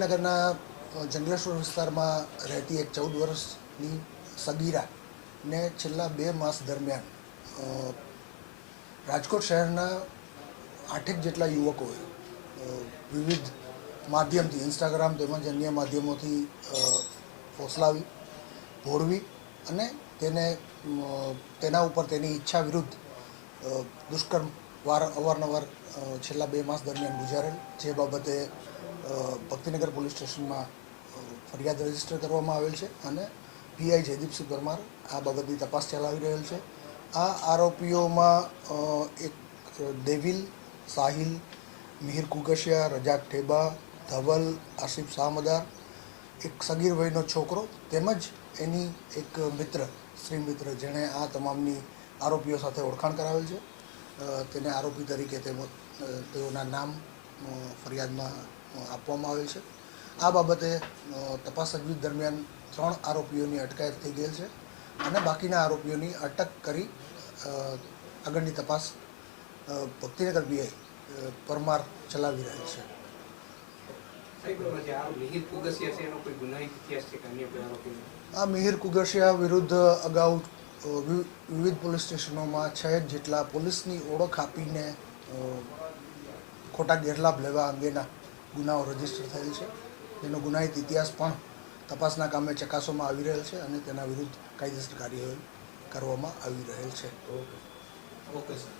ભક્તિનગરના જંગલેશ્વર વિસ્તારમાં રહેતી એક 14 વર્ષની સગીરાને છેલ્લા 2 માસ દરમિયાન રાજકોટ શહેરના 8 જેટલા યુવકોએ વિવિધ માધ્યમથી ઇન્સ્ટાગ્રામ તેમજ અન્ય માધ્યમોથી ફોસલાવી, ભોળવી અને તેના ઉપર તેની ઈચ્છા વિરુદ્ધ દુષ્કર્મ અવારનવાર છેલ્લા 2 માસ દરમિયાન ગુજારેલ, જે બાબતે ભક્તિનગર પોલીસ સ્ટેશનમાં ફરિયાદ રજીસ્ટર કરવામાં આવેલ છે અને પીઆઈ જયદીપસિંહ પરમાર આ બાબતની તપાસ ચલાવી રહેલ છે. આ આરોપીઓમાં એક દેવિલ, સાહિલ, મિહિર કુગશિયા, રજાક ઠેબા, ધવલ, આસિફ શાહમદાર, એક સગીર વયનો છોકરો તેમજ એની એક મિત્ર, સ્ત્રી મિત્ર, જેણે આ તમામની આરોપીઓ સાથે ઓળખાણ કરાવેલ છે. તેને આરોપી તરીકે તેઓના નામ ફરિયાદમાં આપવામાં આવેલ છે. આ બાબતે તપાસ તજવીજ દરમિયાન 3 આરોપીઓની અટકાયત થઈ ગયેલ છે અને બાકીના આરોપીઓની અટક કરી આગળની તપાસ ભક્તિનગર પીઆઈ પરમાર ચલાવી રહેલ છે. આ મિહિર કુગશિયા વિરુદ્ધ અગાઉ વિવિધ પોલીસ સ્ટેશનોમાં 6 જેટલા પોલીસની ઓળખ આપીને ખોટા ગેરલાભ લેવા અંગેના ગુનાઓ રજીસ્ટર થયેલ છે. તેનો ગુનાહિત ઇતિહાસ પણ તપાસના કામે ચકાસવામાં આવી રહેલ છે અને તેના વિરુદ્ધ કાયદેસર કાર્યવાહી કરવામાં આવી રહેલ છે. Okay sir.